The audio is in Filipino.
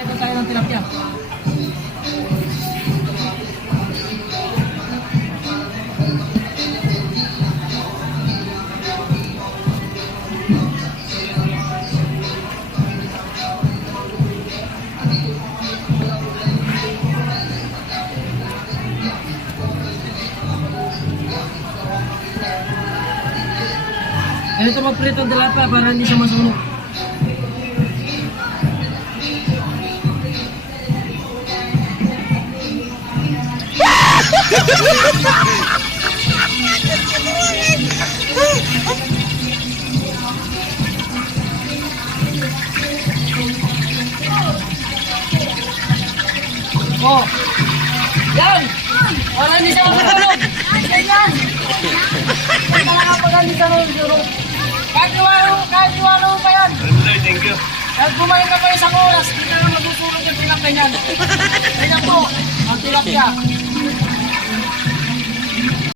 Ito tayo ng tilapia. Ganito magprito ang tilapia para hindi siya masunog. Oh! Yan! Para hindi siya masunog! Ganyan! Huwag ka nakapagandit sa sunog. Kahit iwalo pa yan. Thank you. Kahit bumalik ka pa isang oras, hindi ka na magsusunog yung tilapia niyan. Kaya po, ang tilapia.